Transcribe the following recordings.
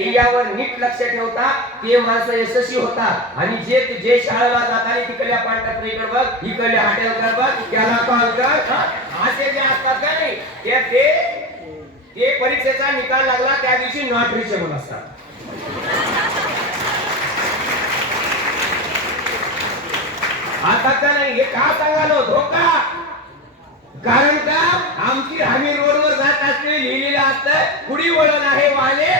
ध्येयावर नीट लक्ष ठेवता ते माणसं यशस्वी होतात. आणि जे जे शाळेला जाताना तिकडल्या पांढऱ्या बघ इकडल्या हॉटेल बघ त्याला कॉल कर असे जे असतात का नाही ते ते ते परीक्षेचा निकाल लागला त्या दिवशी नॉट रिचेबल असतात. आता का नाही? हे का सांगालो? धोका! कारण का? आमची हमी रोडवर जात असलेली लिहिलेलं असतं पुढी वळण आहे वाले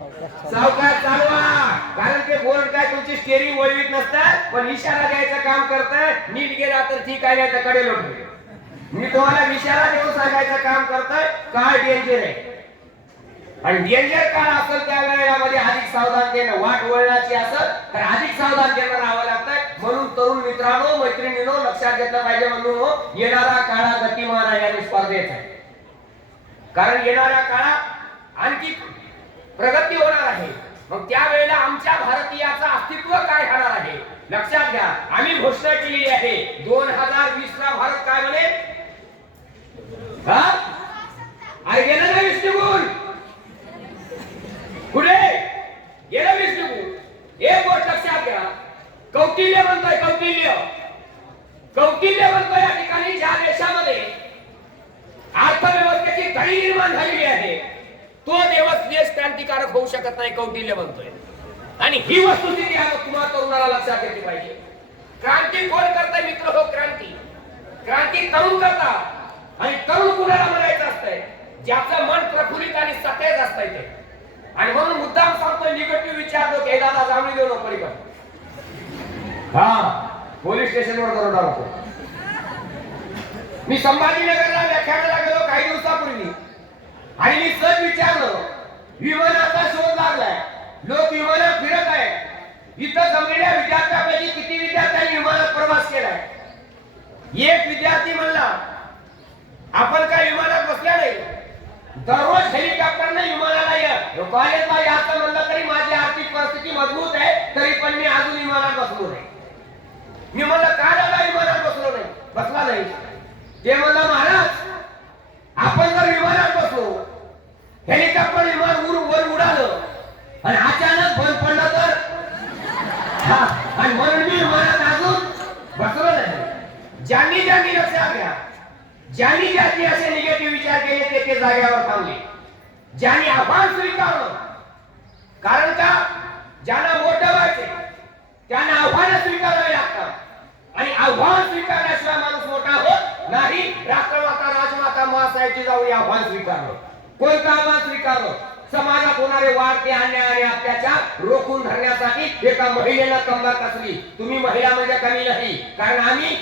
सावकाश चालवा. कारण ते बोर्ड काय तुमची स्टेरिंग वळवीत नसतात पण इशारा द्यायचं काम करतात. नीट गेला तर ठीक आहे नाही तर कडे लोट मी तुम्हाला इशारा देऊन सांगायचं काम करताय काय डेंजर आहे? आणि डेंजर काळ असेल त्या वेळेमध्ये अधिक सावधानतेनं वाट वळणाची असेल तर अधिक सावधानतेनं राहावं लागतंय. म्हणून तरुण मित्रांनो मैत्रिणींनो लक्षात घेतलं पाहिजे म्हणून हो, येणारा काळा गतिमान आहे आणि स्पर्धेचा आहे. कारण येणाऱ्या काळात आणखी प्रगती होणार आहे. मग त्यावेळेला आमच्या भारतीयाचं अस्तित्व काय राहणार आहे? लक्षात घ्या. आम्ही घोषणा केलेली आहे. दोन हजार वीस ला भारत काय म्हणे हा? अरे गेलं ना वीस निघून पुढे गेलं वीस निघून एक गोष्ट लक्षात घ्या. कौटिल्य म्हणतोय कौटिल्य. कौटिल्य म्हणतोय या ठिकाणी ज्या देशामध्ये अर्थव्यवस्थेची घडी निर्माण झालेली आहे. तो दिवस देश क्रांतिकारक होऊ शकत नाही कौटिल्य म्हणतोय आणि ही वस्तुस्थिती तुम्हाला तरुणाला लक्षात घेतली पाहिजे. क्रांती कोण करताय मित्र? हो क्रांती. क्रांती तरुण करता आणि तरुण कुणाला म्हणायचं असतंय? ज्याचं मन प्रफुल्लित आणि सतेज असतंय ते. आणि म्हणून मुद्दाम सांगतोय निगेटिव्ह विचार नको हे दादा जाणून देऊ नको पलीकडे. हा पोलीस स्टेशनवर दरोडा होतो मी संभाजीनगरला व्याख्यानाला गेलो काही दिवसापूर्वी. आणि मी सहज विचारलं विमानाचा शोध लागलाय लोक विमानात फिरत आहेत. इथं जमलेल्या विद्यार्थ्यापैकी किती विद्यार्थ्यांनी विमानात प्रवास केलाय? एक विद्यार्थी म्हणला आपण काय विमानात बसल्या नाही? दररोज हेलिकॉप्टरने विमानाला या. कॉलेजला याचं म्हणलं तरी माझी आर्थिक परिस्थिती मजबूत आहे तरी पण मी अजून विमानात बसलो नाही. मी म्हणलं का दादा विमानात बसलो नाही? बसला नाही. ते म्हणलं महाराज आपण जर विमानात बसलो हेलिकॉप्टर विमान उर वर उडालं आणि अचानक बंद पडलं तर? हा, आणि म्हणून मी विमानात अजून बसलो नाही. ज्यांनी ज्यांनी लक्षात घ्या ज्यांनी ज्यांनी असे निगेटिव्ह विचार केले ते ते जागेवर थांबले. ज्यांनी आव्हान स्वीकारलं. कारण का? ज्यांना मोठं व्हायचे त्यांना आव्हानं स्वीकारावे लागतात. आणि आव्हान स्वीकारल्याशिवाय माणूस मोठा होत नाही राष्ट्रमाता राजमाता महासाहेबची जाऊन आव्हान स्वीकारलं. कोणतं आव्हान स्वीकारलं? समाजात होणारे वाढते अन्याय आणि अत्याचार रोखून धरण्यासाठी एका महिलेला कंबर कसली? तुम्ही महिला म्हणजे कमी नाही कारण आम्ही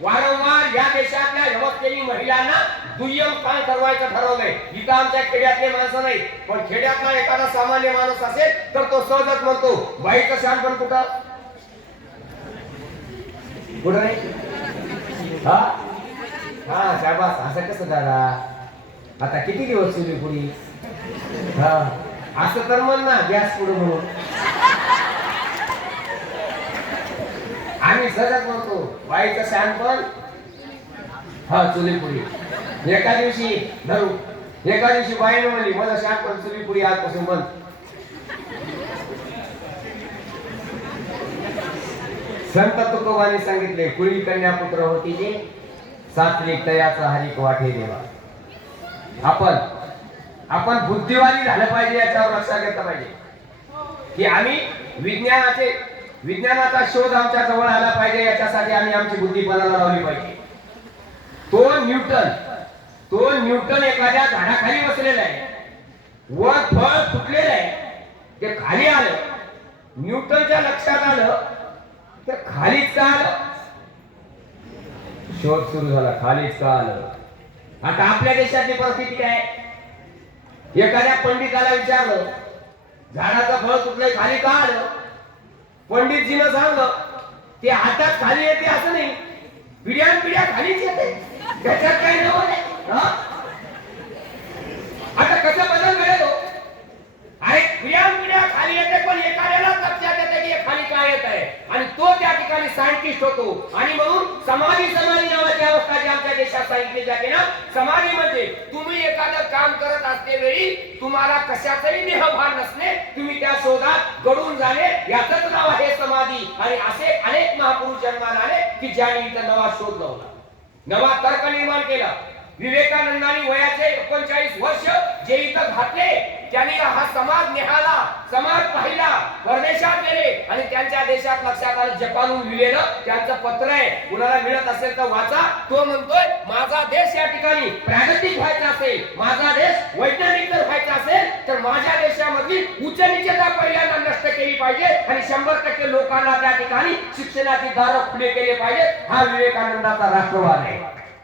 वारंवार या देशातल्या व्यवस्थेने महिलांना दुय्यम काय ठरवायचं ठरवलंय. इथं आमच्या खेड्यातले माणसं नाही पण खेड्यातला एखादा सामान्य माणूस असेल तर तो सहजच म्हणतो बाईचं शान पण कुठं? कुठं नाही? हा? हा शाबास. असं कसं दादा? आता किती दिवस चुली पुढी? हा. असं तर म्हण ना गॅस पुढे म्हणून. आम्ही सहजच म्हणतो वाईचं शान पण. हा चुली पुढी एका दिवशी धरू. एका दिवशी बाईने म्हणली मला शान पण चुली पुढी आजपासून बंद. संत तुकोबाने सांगितले कुळी कन्या पुत्र होती जे सात्विक तयाचा हरिक वाटे देवा. आपण आपण बुद्धिवादी झालं पाहिजे याच्यावर लक्षात घेतलं पाहिजे. की आम्ही विज्ञानाचे विज्ञानाचा शोध आमच्या जवळ आला पाहिजे याच्यासाठी आम्ही आमची बुद्धी पणाला लावली पाहिजे. तो न्यूटन तो न्यूटन एखाद्या झाडाखाली बसलेला आहे. वर फळ फुटलेलं आहे. ते खाली आलं. न्यूटनच्या लक्षात आलं ते खालीच का आलं? शोध सुरू झाला खालीच का आलं आता आपल्या देशाची परिस्थिती काय? एखाद्या पंडिताला विचारलं झाडाचं फळ कुठलंय खाली का आलं पंडितजीनं सांगलं ते हातात खाली येते असं नाही. पिढ्यान पिढ्या खालीच येते. त्याच्यात काही नवं नाही हा? आता कसं बदल घडेल हो? अरे पिढ्यान पिढ्या खाली येते पण एखाद्याला लक्षात येते की हे खाली काय येत आहे आणि तो त्या ठिकाणी होतो. आणि म्हणून समाधी समाधी नावाची अवस्था जी आमच्या देशात सांगितली जाते ना समाधी म्हणजे तुम्ही एखादं काम करत असते वेळी तुम्हाला कशाचंही देहभान नसणे तुम्ही त्या शोधात गडून जाणे याचंच नाव आहे समाधी. आणि असे अनेक महापुरुष जन्माला आले की ज्यांनी इथं नवा शोध लावला. नवा तर्क निर्माण केला. विवेकानंदांनी वयाचे एकोणचाळीस वर्ष जे इथं घातले त्यांनी हा समाज निहाळला समाज पाहिला परदेशात गेले आणि त्यांच्या देशात लक्षात आलं जपानहून लिहिलेलं त्यांचं पत्र आहे. कुणाला मिळत असेल तर वाचा. तो म्हणतोय माझा देश या ठिकाणी प्रागतिक व्हायचा असेल माझा देश वैज्ञानिक जर व्हायचा असेल तर माझ्या देशामधली उच्च निचता पहिल्यांदा नष्ट केली पाहिजे आणि शंभर टक्के लोकांना त्या ठिकाणी शिक्षणाची दारं खुले केले पाहिजे हा विवेकानंदाचा राष्ट्रवाद आहे.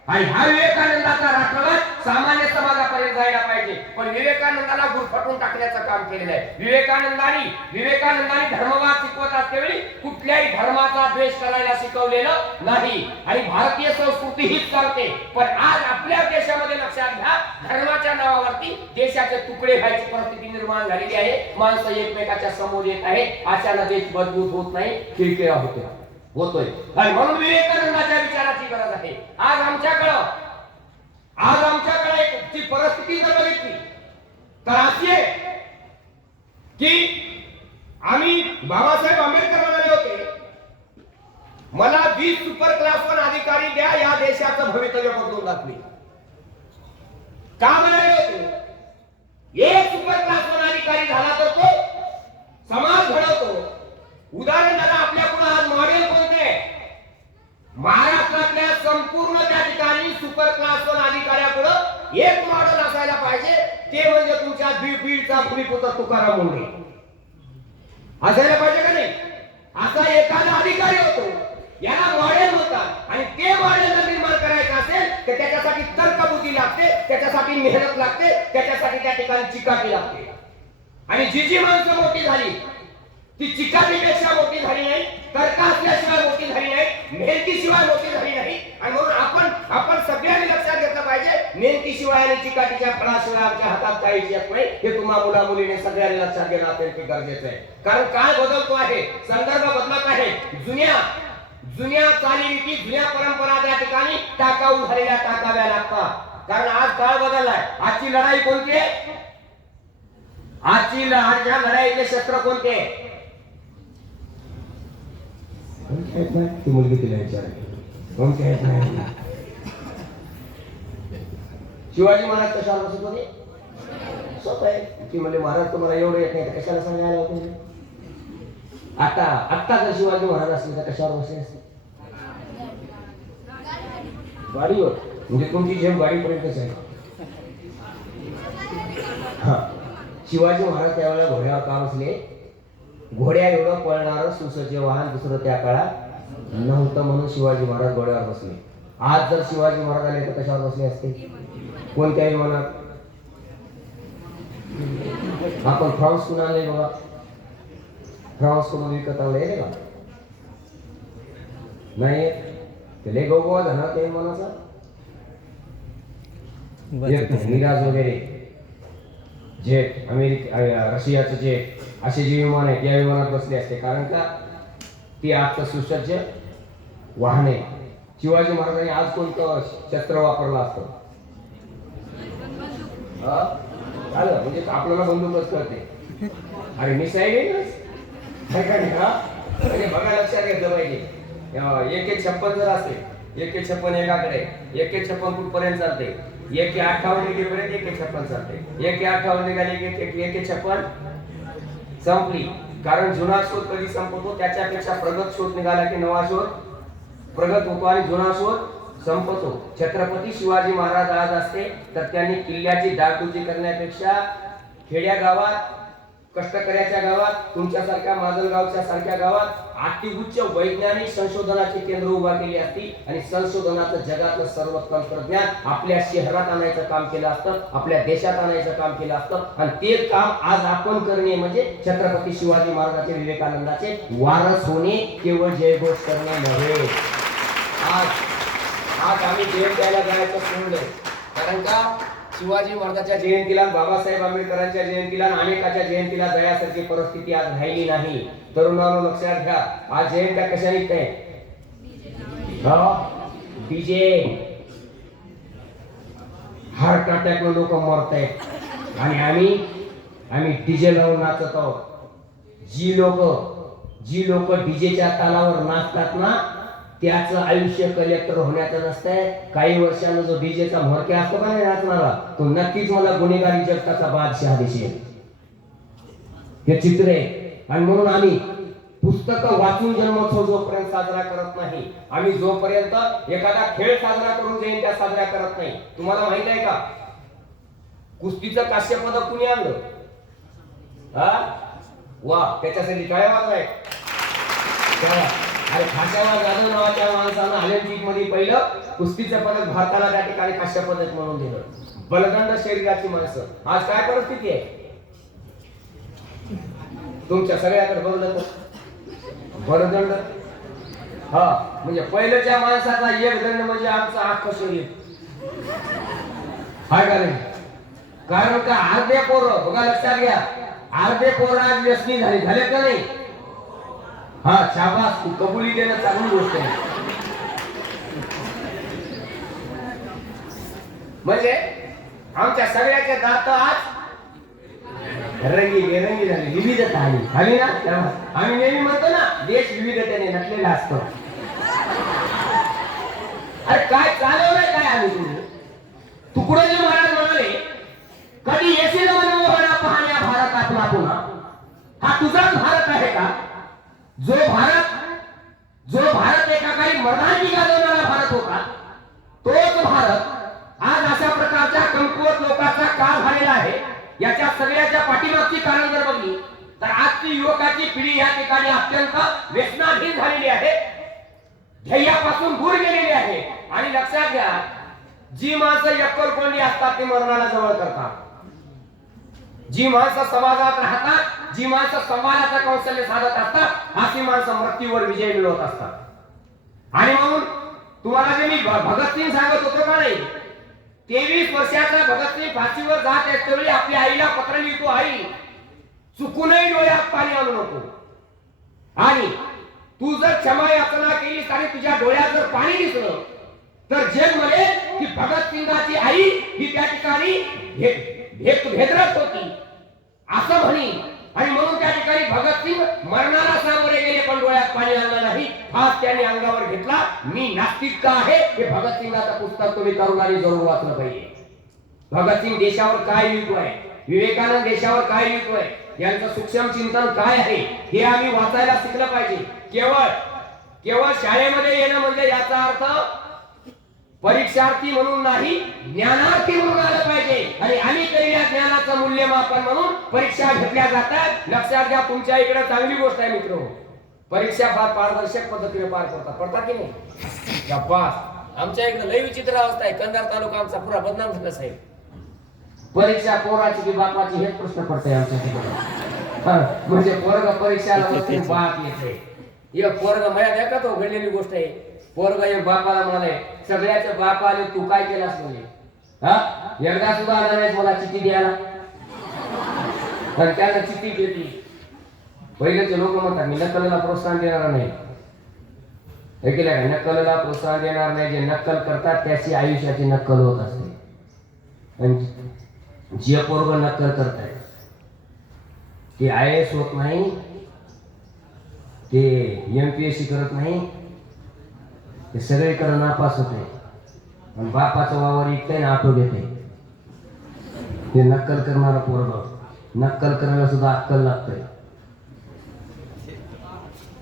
आणि हा विवेकानंदाचा राष्ट्रवाद सामान्य समाजापर्यंत जायला पाहिजे. पण विवेकानंदाला गुरफटून टाकण्याचं काम केलेलं आहे. विवेकानंदानी विवेकानंदानी धर्मवाद शिकवत असतेवेळी कुठल्याही धर्माचा द्वेष करायला शिकवलेलं नाही. आणि भारतीय संस्कृती हीच चालते पण आज आपल्या देशामध्ये लक्षात घ्या धर्माच्या नावावरती देशाचे तुकडे व्हायची परिस्थिती निर्माण झालेली आहे. माणसं एकमेकाच्या समोर येत आहे अचानक देश मजबूत होत नाही. खिळखिळा होतो होतोय. आणि म्हणून विवेकानंदाच्या विचाराची गरज आहे आज आमच्याकडं आज आमच्याकडे एक ती परिस्थिती जर बघितली तर अशी आहे की आम्ही बाबासाहेब आंबेडकर म्हणाले होते मला वीस सुपर क्लास वन अधिकारी द्या या देशाचं भवितव्य बदलून दाखवी का म्हणाले होते एक सुपर क्लास वन अधिकारी झाला तर तो समाज घडवतो उदाहरण झालं आपल्या पुढे आज मॉडेल कोणते आहे? महाराष्ट्रातल्या संपूर्ण त्या ठिकाणी सुपर क्लास वन अधिकाऱ्यापुढं एक मॉडेल असायला पाहिजे ते म्हणजे तुमच्या बीड पुत्र तुकाराम मुंडे. असायला पाहिजे का नाही? असा एखादा अधिकारी होतो. याला मॉडेल होता आणि ते मॉडेल निर्माण करायचं असेल तर त्याच्यासाठी तर्कबुद्धी लागते त्याच्यासाठी मेहनत लागते त्याच्यासाठी त्या ठिकाणी चिकाटी लागते. आणि जी जी माणसं मोठी झाली ती चिकाटीपेक्षा मोठी झाली नाही तर्क असल्याशिवाय मोठी झाली नाही मेहनतीशिवाय मोठी झाली नाही आणि म्हणून आपण आपण सगळ्यांनी लक्षात घेतलं पाहिजे आणि चिकाटीच्या फळाशिवाय आमच्या हातात काही येत नाही. हे तुम्हा मुला मुलीने सगळ्यांनी लक्षात घेणं अत्यंत गरजेचं आहे. कारण काय बदलतो आहे? संदर्भ बदलत आहे. जुन्या जुन्या चालीरीती जुन्या परंपरा त्या ठिकाणी टाकाऊ झालेल्या टाकाव्या लागतात. कारण आज काळ बदललाय. आजची लढाई कोणती आहे? आजची लढाईच्या लढाईचे शस्त्र कोणते ती मुलगी तिला विचार कोणते आहेत नाही शिवाजी महाराज कशाला बसत होते? सोप आहे. की म्हणजे महाराज तुम्हाला एवढं येत नाही तर कशाला सांगायला होते? आता आत्ता जर शिवाजी महाराज असले तर कशावर बसले असते? गाडीवर म्हणजे तुमची झेप गाडीपर्यंतच आहे हा. शिवाजी महाराज त्यावेळेला घोड्यावर का बसले? घोड्या एवढं पळणारं सुसज्ज वाहन दुसरं त्या काळात नव्हतं म्हणून शिवाजी महाराज घोड्यावर बसले. आज जर शिवाजी महाराज आले तर कशावर बसले असते? कोणत्या विमानात आपण फ्रान्स कुणा आणले बघा फ्रान्सकडून विकत आणले का? नाही ते लय गौगोवा झाला त्या विमानाचा मिराज वगैरे. जेट अमेरिका रशियाचं जेट असे जे विमान आहेत या विमानात बसले असते. कारण का? ती आजचं सुसज्ज वाहन. आहे शिवाजी महाराजांनी आज कोणतं शस्त्र वापरलं असतं? झालं. म्हणजे आपल्याला बंदोबस्त करते. अरे मी आहे हा? म्हणजे बघा लक्षात घेतलं पाहिजे एक एक छप्पन जर असते एक एक छप्पन एकाकडे एक एक छप्पन कुठपर्यंत चालते? एक अठ्ठावन्न डिग्रीपर्यंत एक एक छप्पन चालते. एक अठ्ठावन्न निघाली एक एक एक छप्पन संपली. कारण जुना शोध कधी संपतो? त्याच्यापेक्षा प्रगत शोध निघाला की नवा शोध? प्रगत होतो आणि जुना शोध संपतो. छत्रपती शिवाजी महाराज आज असते तर त्यांनी किल्ल्याची डागडुजी करण्यापेक्षा खेड्या गावात कष्टकऱ्याच्या गावात तुमच्यासारख्या माजलगावच्या सारख्या गावात अतिउच्च वैज्ञानिक संशोधनाची केंद्र उभा केली असती आणि संशोधनाचं जगातलं सर्व तंत्रज्ञान आपल्या शहरात आणायचं काम केलं असतं आपल्या देशात आणायचं काम केलं असतं. आणि ते काम आज आपण करणे म्हणजे छत्रपती शिवाजी महाराजांचे विवेकानंदाचे वारस होणे केवळ जयघोष करणे नव्हे. आज आज आम्ही जयंत द्यायला जायचं सोडलं कारण का? शिवाजी महाराजांच्या जयंतीला बाबासाहेब आंबेडकरांच्या जयंतीला आणि अनेकाच्या जयंतीला जाण्यासारखी परिस्थिती आज राहिली नाही. तरुणांनो लक्षात घ्या. आज जयंत्या कशा निघत डीजे. हार्ट अटॅक लोक मरत आहेत आणि आम्ही आम्ही डीजे लावून नाचत आहोत. जी लोक जी लोक डीजेच्या तालावर नाचतात ना त्याचं आयुष्य कलेक्टर होण्याचं नसतंय. काही वर्षानं जो डीजेचा म्होरक्या असतो का नाही नाचणारा तो नक्कीच मला गुन्हेगारी जगताचा बादशहा दिसेल. हे चित्र आहे. आणि म्हणून आम्ही पुस्तक वाचून जन्मोत्सव जोपर्यंत साजरा करत नाही आम्ही जोपर्यंत एखादा खेळ साजरा करून जयंत्या साजरा करत नाही. तुम्हाला माहीत आहे का? कुस्तीचं काश्य पदक कुणी आणलं? हा? वा त्याच्यासाठी काय वाजवाय आणि अरे खाशावा जाधव नावाच्या माणसानं ऑलिम्पिकमध्ये पहिलं कुस्तीचं पदक भारताला त्या ठिकाणी काश्य पदक म्हणून दिलं. बलदंड शरीराची माणसं. आज काय परिस्थिती आहे? तुमच्या सगळ्याकडे बघलं तर बलदंड. हा म्हणजे पहिल्याच्या माणसाचा एक दंड म्हणजे आमचं अख्खं शरीर. हाय का नाही? कारण का अर्धे पोरं बघा लक्षात घ्या. अर्धे पोरं आज व्यसनी झाली. झाले का नाही? हा शाबास. कबुली देणं चांगली गोष्ट आहे. म्हणजे आमच्या सगळ्याचे दात आज रंगी बेरंगी झाली विविधता आली. आली ना? आम्ही नेहमी म्हणतो ना देश विविधतेने नटलेला असतो. अरे काय चालवलंय काय आम्ही तुम्ही तुकडोजी महाराज म्हणाले कधी येशील म्हणून पाहण्या भारतात आपला पुन्हा हा तुझाच भारत आहे का? जो भारत जो भारत एका काही मर्दांनी गाजवणारा भारत होता तोच भारत आज अशा प्रकारच्या कमकुवत लोकांचा काळ झालेला आहे. याच्या सगळ्याच्या पाठीमागची कारण जर बघली तर आजची युवकाची पिढी या ठिकाणी अत्यंत व्यसनाधीन झालेली आहे. ध्येयापासून दूर गेलेली आहे. आणि लक्षात घ्या जी माणसं यक्कलकोंडी असतात ती मरणाला जवळ करतात. जी माणसं समाजात राहतात जी माणसं संवादाचं कौशल्य साधत असतात अशी माणसं मृत्यूवर विजय मिळवत असतात. आणि म्हणून तुम्हाला जे मी भ- भगतसिंग सांगत होतो का नाही तेवीस वर्षाचा भगतसिंग फाशीवर जात त्यावेळी आपल्या आईला पत्र लिहितो आई चुकूनही डोळ्यात पाणी आणू नको. आणि तू जर क्षमा याचना केलीस आणि तुझ्या डोळ्यात जर पाणी दिसलं तर जग म्हणेल की भगतसिंगाची आई ही त्या ठिकाणी भे- भेदरत होती. असं म्हणी. आणि म्हणून त्या ठिकाणी भगतसिंग मरणाला सामोरे गेले पण डोळ्यात पाणी आणलं नाही. हाच त्यांनी अंगावर घेतला. मी नास्तिक का आहे. हे भगतसिंगाचं पुस्तक तुम्ही तरुणांनी जरूर वाचलं पाहिजे. भगतसिंग देशावर काय लिहितोय? विवेकानंद देशावर काय लिहितोय? यांचं सूक्ष्म चिंतन काय आहे? हे आम्ही वाचायला शिकलं पाहिजे. केवळ केवळ शाळेमध्ये येणं म्हणजे याचा अर्थ परीक्षार्थी म्हणून नाही ज्ञानार्थी म्हणून आलं पाहिजे. आणि आम्ही केलेल्या ज्ञानाचं मूल्यमापन म्हणून परीक्षा घेतल्या जातात. लक्षात घ्या तुमच्या इकडे चांगली गोष्ट आहे मित्र. परीक्षा फार पारदर्शक पद्धतीने पार पडतात. पडतात की नाही? गप्पास आमच्या इकडे लय विचित्र अवस्था आहे. कंधार तालुका आमचा पुरा बदनाम झाला साहेब. परीक्षा पोराची की बापाची हेच प्रश्न पडते आमच्या तिकडे म्हणजे पोरग परीक्षाला बाप येते एक पोरग माझ्या देखा तो घडलेली गोष्ट आहे. पोरग एक बापाला म्हणाले सगळ्याच्या बाप आले तू काय केलास म्हणे? हा? एकदा सुद्धा आला नाही मला चिठी द्यायला. तर त्यानं चिठी घेतली. पहिलेचे लोक म्हणतात मी नकलला प्रोत्साहन देणार नाही. हे केलं का नकलला प्रोत्साहन देणार नाही. जे नक्कल करतात त्याची आयुष्याची नक्कल होत असते. आणि जे पोरग नक्कल करताय ते आय एस होत नाही ते एम पी एस सी करत नाही ते सगळीकडे नापास होते. आणि बापाचं वावर इकतंय ना घेते ते नक्कल करणारा पोरग नक्कल करायला सुद्धा अक्कल लागतंय.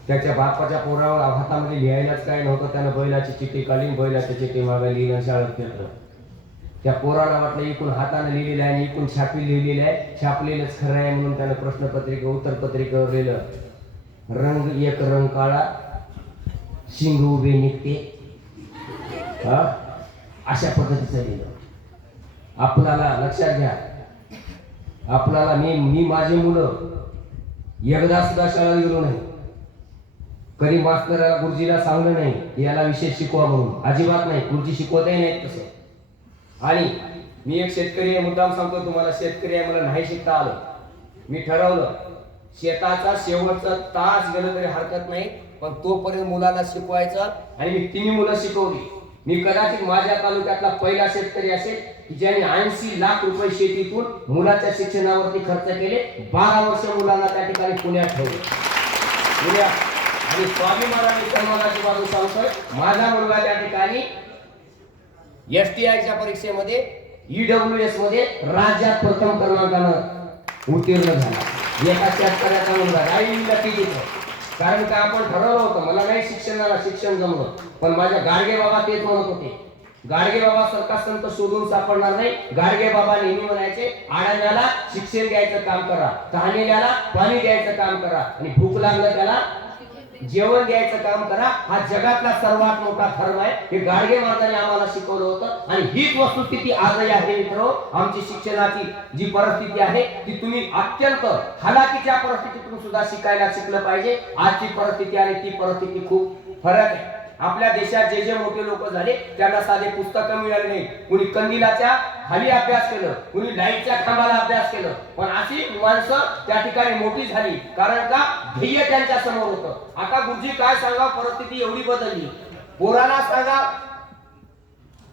त्याच्या बापाच्या पोरावर हातामध्ये लिहायलाच काय नव्हतं त्यानं बैलाची चिठ्ठी काढली बैलाची चिठ्ठी मागे लिहिलं शाळेत घेतलं त्या पोराला वाटलं इकून हाताने लिहिलेलं आहे आणि इकून छापी लिहिलेलं आहे. छापलेलंच खरं आहे म्हणून त्यानं प्रश्नपत्रिका उत्तरपत्रिकेवर लिहिलं रंग एक रंग काळा शिंग उभे निघते हा? अशा पद्धतीचं लिहिलं. आपल्याला लक्षात घ्या. आपल्याला मी मी माझी मुलं एकदा सुद्धा शाळा गेलो नाही. कधी मास्तराला गुरुजीला सांगलं नाही याला विशेष शिकवा म्हणून. अजिबात नाही. गुरुजी शिकवतही नाहीत तसं. आणि मी एक शेतकरी आहे मुद्दाम सांगतो तुम्हाला शेतकरी आहे मला नाही शिकता आलं. मी ठरवलं शेताचा शेवटचा तास गेलं तरी हरकत नाही. पण तोपर्यंत मुलाला शिकवायचं. आणि मी तिन्ही मुलं शिकवली. मी कदाचित माझ्या तालुक्यातला पहिला शेतकरी असेल की ज्यांनी ऐंशी लाख रुपये शेतीतून मुलाच्या शिक्षणावरती खर्च केले बारा वर्ष मुलांना त्या ठिकाणी पुण्यात ठेवले. पुण्यात आणि स्वाभिमानाने सन्मानाची बाजू सांगतोय माझा मुलगा त्या ठिकाणी एस टी आयच्या परीक्षेमध्ये ईडब्ल्यू एसमध्ये राज्यात प्रथम क्रमांकानं उत्तीर्ण झाला. एका शेतकऱ्याचा मुलगा. राहिला कारण का आपण ठरवलं होतं मला नाही शिक्षणाला शिक्षण जमलं. पण माझ्या गाडगे बाबा तेच म्हणत होते. गाडगे बाबा सरकार संत शोधून सापडणार नाही. गाडगे बाबा नेहमी म्हणायचे आडाण्याला शिक्षण द्यायचं काम करा तहानेल्याला पाणी द्यायचं काम करा. आणि भूक लागलं त्याला जेवण द्यायचं काम करा. हा जगातला सर्वात मोठा धर्म आहे. हे गाडगे महाराजांनी आम्हाला शिकवलं होतं. आणि हीच वस्तुस्थिती आजही आहे मित्र. आमची शिक्षणाची जी परिस्थिती आहे ती तुम्ही अत्यंत हलाकीच्या परिस्थितीतून सुद्धा शिकायला शिकलं पाहिजे. आजची परिस्थिती आणि ती परिस्थिती खूप फरक आहे. आपल्या देशात जे जे मोठे लोक झाले त्यांना साधे पुस्तकं मिळाले नाही. कुणी कंदिलाच्या खाली अभ्यास केलं कुणी लाईटच्या खांबाला अभ्यास केलं. पण अशी माणसं त्या ठिकाणी मोठी झाली. कारण का? ध्येय त्यांच्यासमोर होतं. आता गुरुजी काय सांगा परिस्थिती एवढी बदलली. पोराला सांगा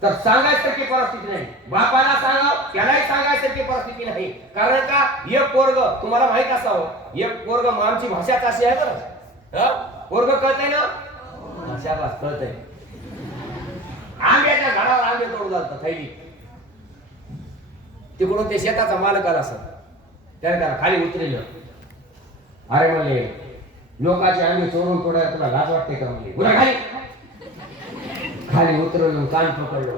तर सांगायसारखी परिस्थिती नाही. बापाला सांगा त्यालाही सांगायसारखी परिस्थिती नाही. कारण का? एक पोरग तुम्हाला माहीत असावं एक पोरग मामची भाषाच अशी आहे बरं. पोरग कळतंय ना? भाषा कळत कळतंय. आंब्याच्या झाडावर आंबे तोडून जातात थैली. तिकडून ते शेताचा मालक आला सर त्याने त्याला खाली उतरेल अरे म्हणले लोकांचे आंबे चोरून तोडायला तुला लाज वाटते का म्हणले? उद्या खाली. खाली उतरलो कान पकडलं.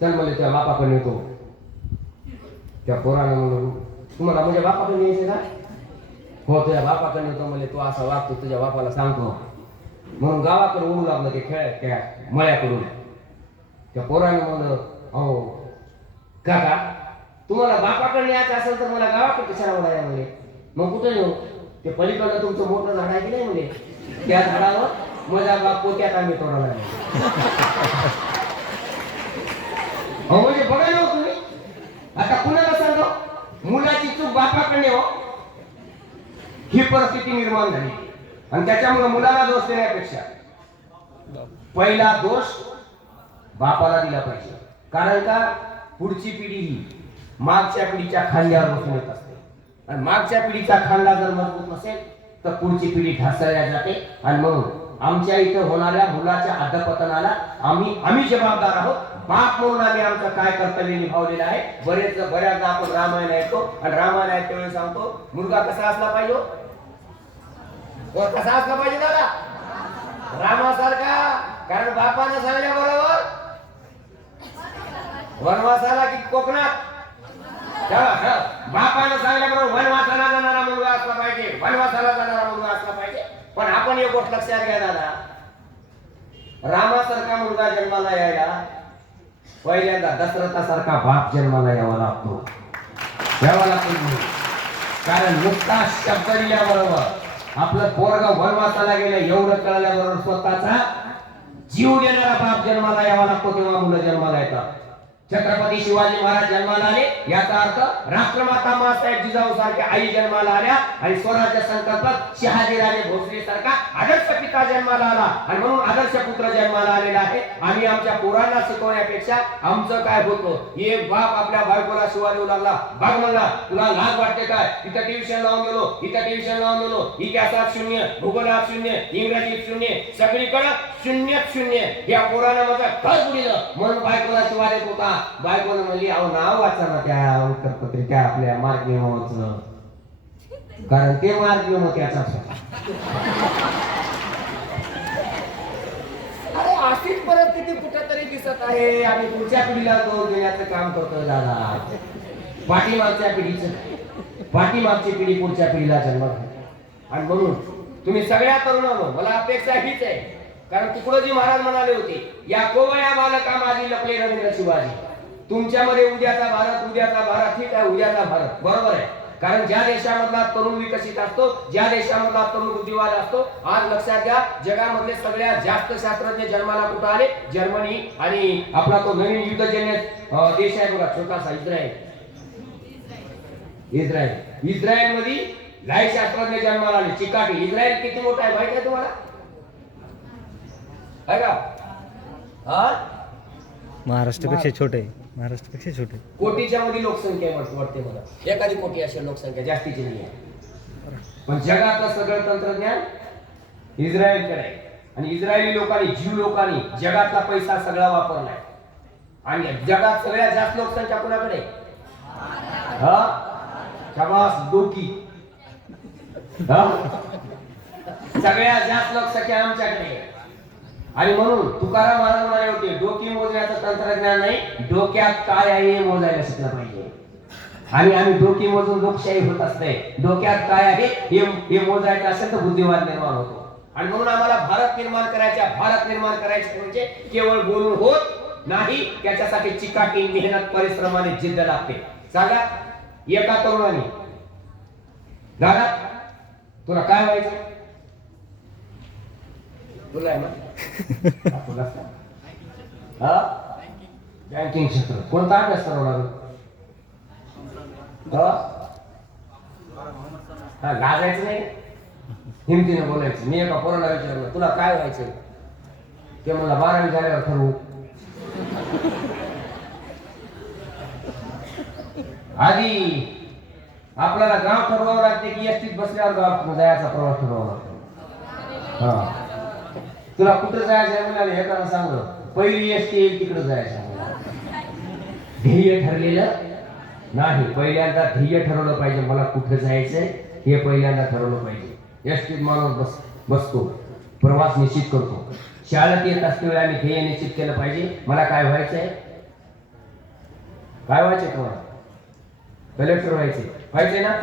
चल म्हणले त्या बापाकडे येतो. त्या पोरानं म्हणून तुम्हाला म्हणजे बापाकडे यायचं का? हो तुझ्या बापाकडे येतो. म्हणले तू असा वागतो तुझ्या बापाला सांगतो. म्हणून गावाकडे ओढू लागलं ते खेळ त्या मळ्याकडून. त्या पोरानं म्हणलं अहो काका तुम्हाला बापाकडे यायचं असेल तर मला गावाकडे कशाला ओढायला म्हणे मग कुठे येऊ ते पलीकडनं तुमचं मोठं झाड आहे की नाही म्हणे? त्या झाडावर माझा बाप पोत्यात आम्ही तोडायला अहो म्हणजे बघा ना हो तुम्ही? आता कुणाला सांगा? मुलाची चूक बापाकडे हो. ही परिस्थिती निर्माण झाली. आणि त्याच्यामुळे मुलाला दोष देण्यापेक्षा पहिला दोष बापाला दिला पाहिजे. कारण का? पुढची पिढी ही मागच्या पिढीच्या खांद्यावर बसून येत असते. आणि मागच्या पिढीचा खांदा जर मजबूत नसेल तर पुढची पिढी ढासळल्या जाते. आणि म्हणून आमच्या इथं होणाऱ्या मुलाच्या अधपतनाला आम्ही आम्ही जबाबदार आहोत. बाप म्हणून आम्ही आमचं काय कर्तव्य निभावलेलं आहे? बरेच बऱ्याचदा आपण रामायण ऐकतो. आणि रामायण ऐकतो सांगतो मुलगा कसा असला पाहिजे हो? हो? तो कसा असला पाहिजे दादा रामासारखा कारण बापानं सांगल्याबरोबर वनवासाला की कोकणात? बापानं सांगल्याबरोबर वनवासाला जाणारा मुलगा असला पाहिजे. वनवासाला जाणारा मुलगा असला पाहिजे. पण आपण एक गोष्ट लक्षात घ्या दादा. रामासारखा मुलगा जन्माला यायला पहिल्यांदा दशरथासारखा बाप जन्माला यावा लागतो. यावा लागतो. कारण नुकता शब्द दिल्याबरोबर आपलं पोरग वनवासाला गेलं एवढं कळल्याबरोबर स्वतःचा जीव देणारा बाप जन्माला यावा लागतो किंवा मुलं जन्माला येतात. छत्रपती शिवाजी महाराज जन्माला आले. याचा अर्थ राष्ट्रमाता मासाहेब जिजाऊ सारख्या आई जन्माला आल्या आणि स्वराज्य संकल्प शहाजीराजे भोसले सारखा आदर्श पिता जन्माला आला. आणि म्हणून आदर्श पुत्र जन्माला आलेला आहे. आम्ही आमच्या पोरांना शिकवण्यापेक्षा आमचं काय होतं? एक बाप आपल्या बायकोला शिवा देऊ लागला. बाग म्हणला तुला लाज वाटते काय? इथं ट्युशन लावून गेलो. इथं ट्युशन लावून गेलो. इतिहासात शून्य भूगोलात शून्य इंग्रजीत शून्य सगळीकडे शून्य शून्य. या पोरानं माझं खर बुडिलं. म्हणून बायकोला शिवा देत होता. बायकोनं म्हणली अहो नाव वाचा ना त्या वृत्तपत्रिका आपल्या मार्ग नियमाचं कारण ते मार्ग नियम त्याचा अरे अशीच परिस्थिती कुठेतरी दिसत आहे. आणि पुढच्या पिढीला दोष देण्याचं काम करतोय दादा. पाठीमागच्या पिढीचं पाठीमागची पिढी पुढच्या पिढीला जन्म आणि म्हणून तुम्ही सगळ्या तरुणांनो मला अपेक्षा हीच आहे. कारण तुकडोजी महाराज म्हणाले होते या कोवया बालका माझी लपले रवींद्र शिवाजी. तुमच्यामध्ये उद्याचा भारत उद्याचा भारत ठीक आहे उद्याचा भारत. बरोबर आहे? कारण ज्या देशामधला तरुण विकसित असतो ज्या देशामधला तरुण बुद्धिवाद असतो आज लक्षात घ्या जगामधले सगळ्यात जास्त शास्त्रज्ञ जन्माला कुठं आले? जर्मनी आणि आपला तो नवीन युद्धजन्य देश आहे बघा छोटासा इस्रायल इस्रायल. इस्रायल. मध्ये लाई शास्त्रज्ञ जन्माला आले चिकाटी. इस्रायल किती मोठा आहे माहिती आहे तुम्हाला? आहे का? हा महाराष्ट्रापेक्षा छोटे महाराष्ट्रापेक्षा छोटे. कोटीच्या मध्ये लोकसंख्या आहे वाटते मला. एखादी कोटी अशी लोकसंख्या जास्तीची नाही आहे. पण जगातलं सगळं तंत्रज्ञान इस्रायलकडे आहे. आणि इस्रायली लोकांनी जीव लोकांनी जगातला पैसा सगळा वापरलाय. आणि जगात सगळ्यात जास्त लोकसंख्या कुणाकडे हा? शबास डोकी. हा? सगळ्यात जास्त लोकसंख्या आमच्याकडे आहे. आणि म्हणून तुकाराम महाराज म्हणाले होते डोकी मोजण्याचं तंत्रज्ञान नाही डोक्यात काय आहे हे मोजायला शिकलं पाहिजे. आणि आम्ही डोके मोजून लोकशाही होत असते डोक्यात काय आहे हे हे मोजायचं असेल तर बुद्धिवाद निर्माण होतो. आणि म्हणून आम्हाला भारत निर्माण करायचा भारत निर्माण करायचे म्हणजे केवळ बोलून होत नाही त्याच्यासाठी चिकाटी मेहनत परिश्रमाने जिद्द लागते. सांगा एका तरुणाने दादा तुला काय व्हायचं? तुला आहे ना? तुला हा? बँकिंग क्षेत्र. कोणता अभ्यास करावा हा? हा, लाजायचं नाही? हिमतीने बोलायचं. मी एका पोराला विचारलं तुला काय व्हायचं ते मला बारावी झाल्यावर ठरवू. आधी आपल्याला गाव ठरवावं लागते की एसटीत बसल्यावर गाव जायचा प्रवास ठरवावा लागतो. हा. तुला कुठं जायचं आहे म्हणाले हे करा सांग पहिली एसटी येईल तिकडे जायचं ध्येय ठरलेलं नाही. पहिल्यांदा ध्येय ठरवलं पाहिजे मला कुठं जायचंय हे पहिल्यांदा ठरवलं पाहिजे. एसटीत माणूस बस बसतो. प्रवास निश्चित करतो. शाळेत येत असतेवेळी आम्ही ध्येय निश्चित केलं पाहिजे. मला काय व्हायचंय? काय व्हायचंय तुम्हाला? कलेक्टर व्हायचे व्हायचे ना?